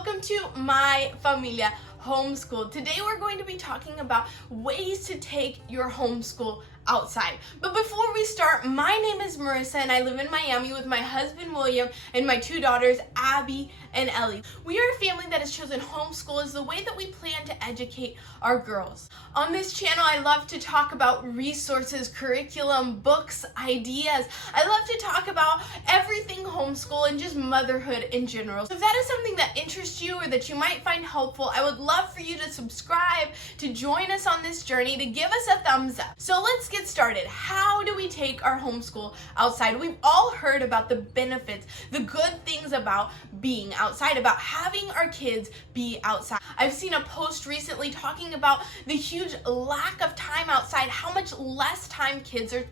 welcome to my familia homeschool. Today we're going to be talking about ways to take your homeschool outside. But before we start, my name is Marissa and I live in Miami with my husband William and my two daughters Abby and Ellie. We are a family that has chosen homeschool as the way that we plan to educate our girls. On this channel, I love to talk about resources, curriculum, books, ideas. I love to talk about everything homeschool and just motherhood in general. So if that is something that interests you or that you might find helpful, I would love for you to subscribe, to join us on this journey, to give us a thumbs up. So let's get started. How do we take our homeschool outside? We've all heard about the benefits, the good things about being outside, about having our kids be outside. I've seen a post recently talking about the huge lack of time outside, how much less time kids are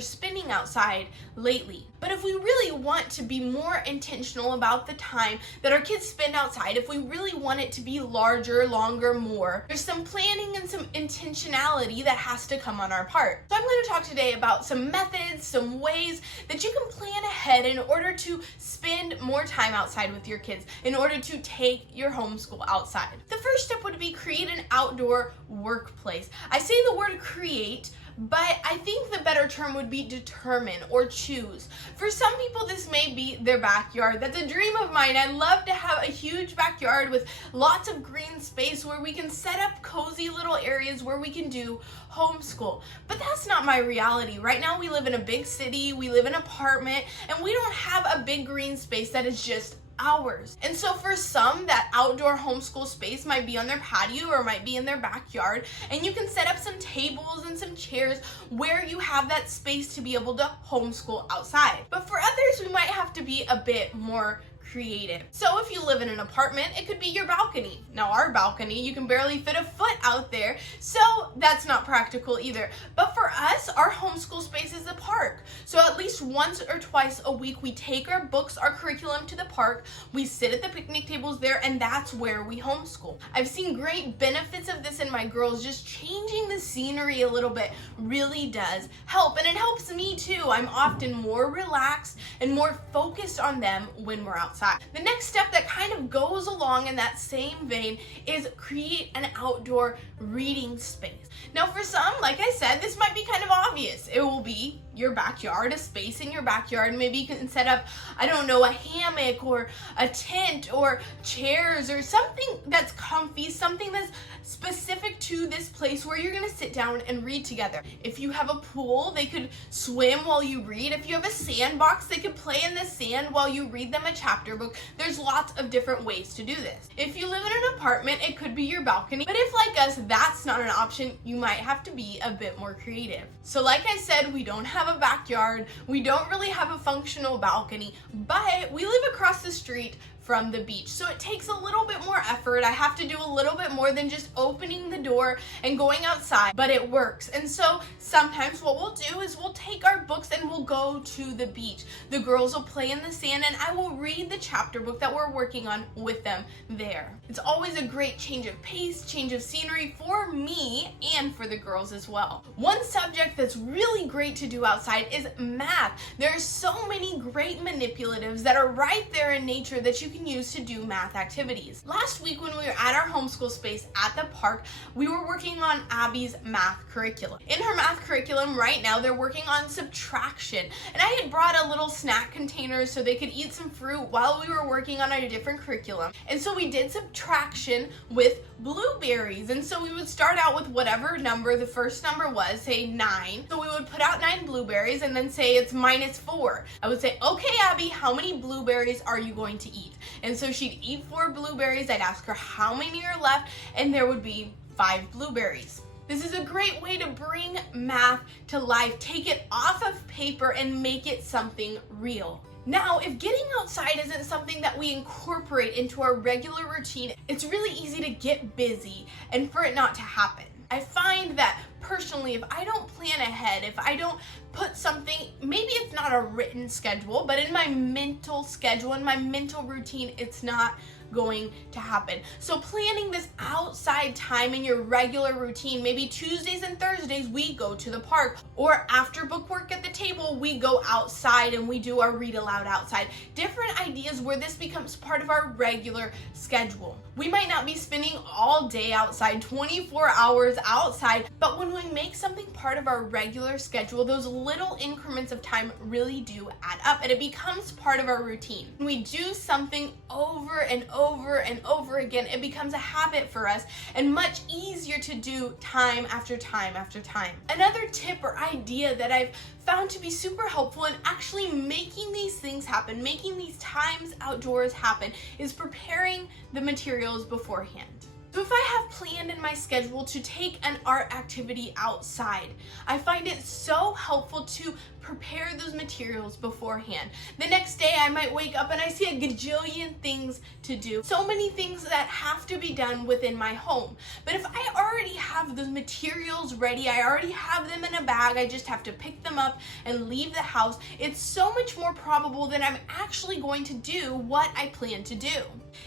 spending outside lately. But if we really want to be more intentional about the time that our kids spend outside, if we really want it to be larger, longer, more, there's some planning and some intentionality that has to come on our part. So I'm going to talk today about some methods, some ways that you can plan ahead in order to spend more time outside with your kids, in order to take your homeschool outside. The first step would be create an outdoor workplace. I say the word create, but I think the better term would be determine or choose. For some people, this may be their backyard. That's a dream of mine. I love to have a huge backyard with lots of green space where we can set up cozy little areas where we can do homeschool. But that's not my reality. Right now, we live in a big city, we live in an apartment, and we don't have a big green space that is just ours. And so for some, that outdoor homeschool space might be on their patio or might be in their backyard, and you can set up some tables and some chairs where you have that space to be able to homeschool outside. But for others, we might have to be a bit more creative. So if you live in an apartment, it could be your balcony. Now our balcony, you can barely fit a foot out there, so that's not practical either. But for us, our homeschool space is the park. So at least once or twice a week, we take our books, our curriculum to the park, we sit at the picnic tables there, and that's where we homeschool. I've seen great benefits of this in my girls. Just changing the scenery a little bit really does help, and it helps me too. I'm often more relaxed and more focused on them when we're outside. The next step that kind of goes along in that same vein is create an outdoor reading space. Now for some, like I said, this might be kind of obvious. It will be your backyard, a space in your backyard. Maybe you can set up, I don't know, a hammock or a tent or chairs or something that's comfy, something that's specific to this place where you're gonna sit down and read together. If you have a pool, they could swim while you read. If you have a sandbox, they could play in the sand while you read them a chapter book. There's lots of different ways to do this. If you live in an apartment, it could be your balcony. But if, like us, that's not an option, you might have to be a bit more creative. So like I said, we don't have a backyard, we don't really have a functional balcony, but we live across the street from the beach. So it takes a little bit more effort. I have to do a little bit more than just opening the door and going outside, but it works. And so sometimes what we'll do is we'll take our books and we'll go to the beach. The girls will play in the sand and I will read the chapter book that we're working on with them there. It's always a great change of pace, change of scenery for me and for the girls as well. One subject that's really great to do outside is math. There are so many great manipulatives that are right there in nature that you can use to do math activities. Last week when we were at our homeschool space at the park, we were working on Abby's math curriculum. In her math curriculum right now, they're working on subtraction. And I had brought a little snack container so they could eat some fruit while we were working on a different curriculum. And so we did subtraction with blueberries. And so we would start out with whatever number the first number was, say 9. So we would put out 9 blueberries and then say it's -4. I would say, okay, Abby, how many blueberries are you going to eat? And so she'd eat 4 blueberries. I'd ask her how many are left, and there would be 5 blueberries. This is a great way to bring math to life. Take it off of paper and make it something real. Now, if getting outside isn't something that we incorporate into our regular routine, it's really easy to get busy and for it not to happen. I find that personally, if I don't plan ahead, if I don't put something, maybe it's not a written schedule, but in my mental schedule, in my mental routine, it's not going to happen. So planning this outside time in your regular routine, maybe Tuesdays and Thursdays we go to the park, or after book work at the table we go outside and we do our read aloud outside. Different ideas where this becomes part of our regular schedule. We might not be spending all day outside, 24 hours outside, but when we make something part of our regular schedule, those little increments of time really do add up and it becomes part of our routine. When we do something over and over again, it becomes a habit for us and much easier to do time after time after time. Another tip or idea that I've found to be super helpful in actually making these things happen, making these times outdoors happen, is preparing the materials beforehand. So if I have planned in my schedule to take an art activity outside, I find it so helpful to prepare those materials beforehand. The next day I might wake up and I see a gajillion things to do. So many things that have to be done within my home. But if I already have those materials ready, I already have them in a bag, I just have to pick them up and leave the house, it's so much more probable that I'm actually going to do what I plan to do.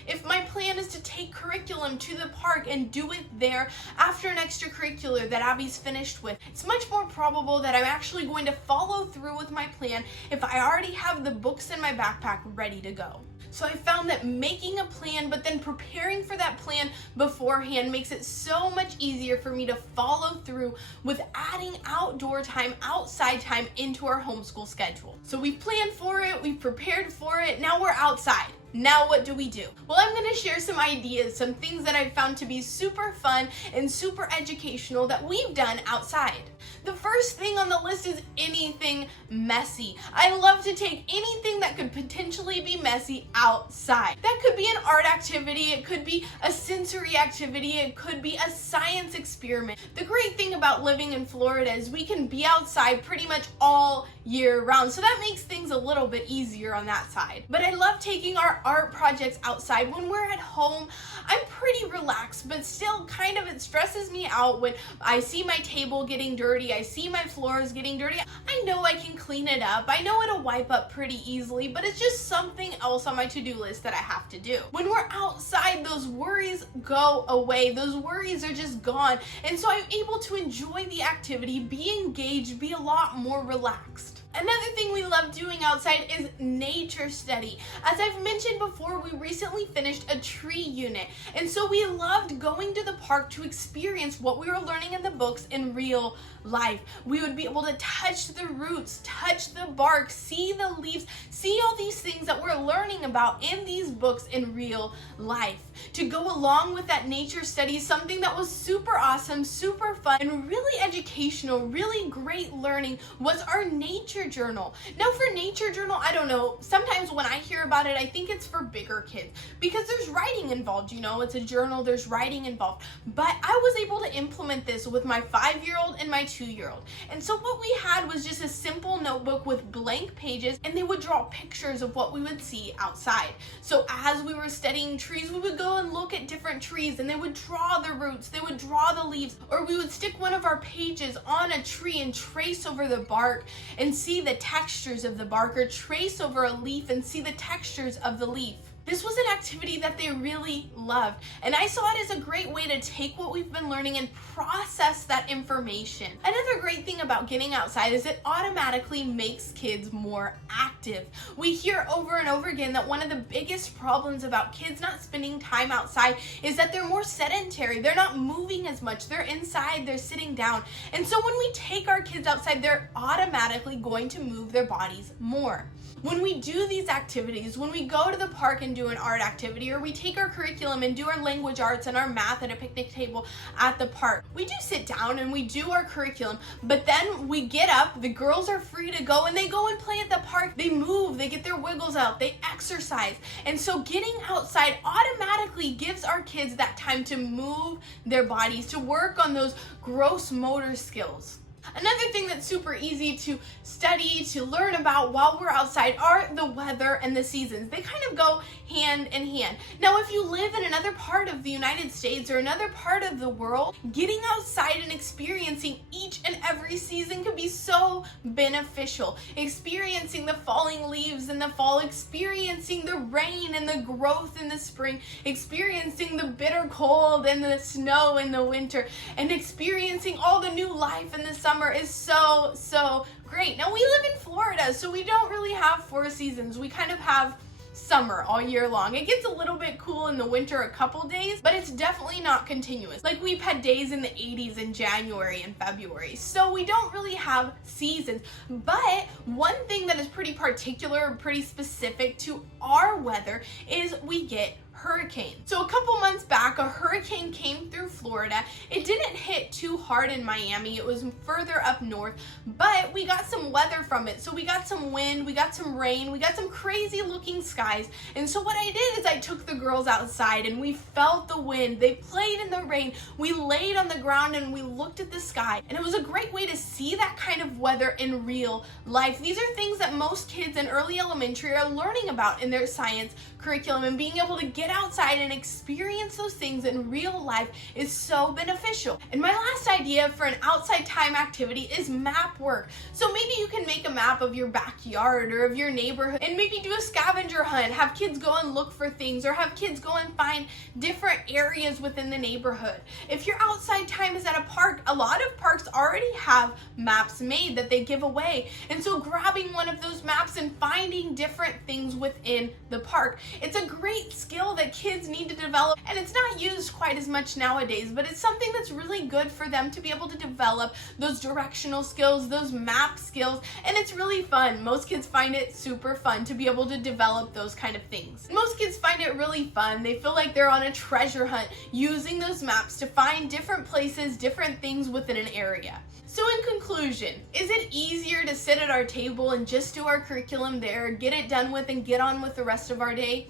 If my plan is to take curriculum to the park and do it there after an extracurricular that Abby's finished with, it's much more probable that I'm actually going to follow through with my plan if I already have the books in my backpack ready to go. So I found that making a plan but then preparing for that plan beforehand makes it so much easier for me to follow through with adding outdoor time, outside time into our homeschool schedule. So we've planned for it, we've prepared for it, now we're outside. Now what do we do? Well, I'm going to share some ideas, some things that I've found to be super fun and super educational that we've done outside. The first thing on the list is anything messy. I love to take anything that could potentially be messy outside. That could be an art activity, it could be a sensory activity, it could be a science experiment. The great thing about living in Florida is we can be outside pretty much all year round, so that makes things a little bit easier on that side. But I love taking our art projects outside. When we're at home, I'm pretty relaxed, but still kind of it stresses me out when I see my table getting dirty, I see my floors getting dirty. I know I can clean it up, I know it'll wipe up pretty easily, but it's just something else on my to-do list that I have to do. When we're outside, those worries go away, those worries are just gone, and so I'm able to enjoy the activity, be engaged, be a lot more relaxed. Another thing we love doing outside is nature study. As I've mentioned before, we recently finished a tree unit, and so we loved going to the park to experience what we were learning in the books in real life. We would be able to touch the roots, touch the bark, see the leaves, see all these things that we're learning about in these books in real life. To go along with that nature study, something that was super awesome, super fun, and really educational, really great learning was our nature journal. Now for nature journal, I don't know, sometimes when I hear about it, I think it's for bigger kids because there's writing involved, you know, it's a journal, there's writing involved. But I was able to implement this with my 5-year-old and my 2-year-old. And so what we had was just a simple notebook with blank pages, and they would draw pictures of what we would see outside. So as we were studying trees, we would go and look at different trees and they would draw the roots, they would draw the leaves, or we would stick one of our pages on a tree and trace over the bark and see the textures of the bark, or trace over a leaf and see the textures of the leaf. This was an activity that they really loved, and I saw it as a great way to take what we've been learning and process that information. Another great thing about getting outside is it automatically makes kids more active. We hear over and over again that one of the biggest problems about kids not spending time outside is that they're more sedentary. They're not moving as much. They're inside, they're sitting down. And so when we take our kids outside, they're automatically going to move their bodies more. When we do these activities, when we go to the park and do an art activity, or we take our curriculum and do our language arts and our math at a picnic table at the park, we do sit down and we do our curriculum, but then we get up, the girls are free to go, and they go and play at the park. They move, they get their wiggles out, they exercise. And so getting outside automatically gives our kids that time to move their bodies, to work on those gross motor skills. Another thing that's super easy to study, to learn about while we're outside are the weather and the seasons. They kind of go hand in hand. Now, if you live in another part of the United States or another part of the world, getting outside and experiencing each and every season can be so beneficial. Experiencing the falling leaves in the fall, experiencing the rain and the growth in the spring, experiencing the bitter cold and the snow in the winter, and experiencing all the new life in the summer is so great. Now, we live in Florida, so we don't really have 4 seasons. We kind of have summer all year long. It gets a little bit cool in the winter a couple days, but it's definitely not continuous. Like, we've had days in the 80s in January and February, so we don't really have seasons. But one thing that is pretty particular, pretty specific to our weather is we get hurricanes. So a couple months back, a hurricane came through Florida. It didn't hit too hard in Miami. It was further up north, but we got some weather from it. So we got some wind, we got some rain, we got some crazy looking skies. And so what I did is I took the girls outside and we felt the wind. They played in the rain. We laid on the ground and we looked at the sky. And it was a great way to see that kind of weather in real life. These are things that most kids in early elementary are learning about in their science curriculum, and being able to get outside and experience those things in real life is so beneficial. And my last idea for an outside time activity is map work. So maybe you can make a map of your backyard or of your neighborhood and maybe do a scavenger hunt, have kids go and look for things, or have kids go and find different areas within the neighborhood. If your outside time is at a park, a lot of parks already have maps made that they give away. And so grabbing one of those maps and finding different things within the park. It's a great skill that kids need to develop, and it's not used quite as much nowadays, but it's something that's really good for them to be able to develop those directional skills, those map skills, and it's really fun. Most kids find it super fun to be able to develop those kind of things. Most kids find it really fun. They feel like they're on a treasure hunt using those maps to find different places, different things within an area. So in conclusion, is it easier to sit at our table and just do our curriculum there, get it done with, and get on with the rest of our day?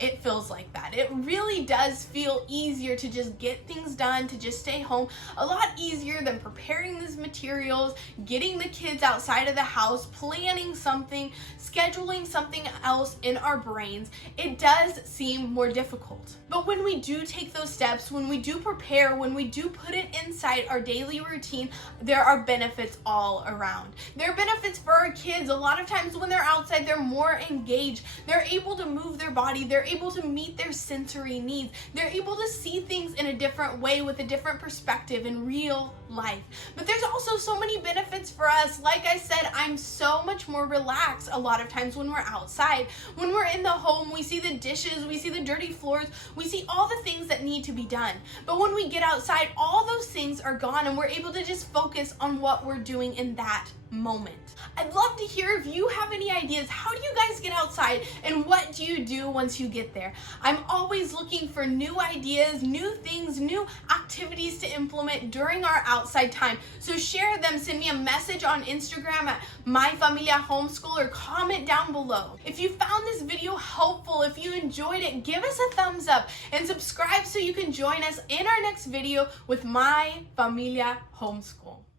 It feels like that. It really does feel easier to just get things done, to just stay home. A lot easier than preparing these materials, getting the kids outside of the house, planning something, scheduling something else in our brains. It does seem more difficult. But when we do take those steps, when we do prepare, when we do put it inside our daily routine, there are benefits all around. There are benefits for our kids. A lot of times when they're outside, they're more engaged. They're able to move their body. They're able to meet their sensory needs. They're able to see things in a different way with a different perspective in real life. But there's also so many benefits for us. Like I said, I'm so much more relaxed a lot of times when we're outside. When we're in the home, we see the dishes, we see the dirty floors, we see all the things that need to be done. But when we get outside, all those things are gone and we're able to just focus on what we're doing in that moment. I'd love to hear if you have any ideas. How do you guys get outside and what do you do once you get there? I'm always looking for new ideas, new things, new activities to implement during our outside time. So share them, send me a message on Instagram at My Familia Homeschool, or comment down below. If you found this video helpful, if you enjoyed it, give us a thumbs up and subscribe so you can join us in our next video with My Familia Homeschool.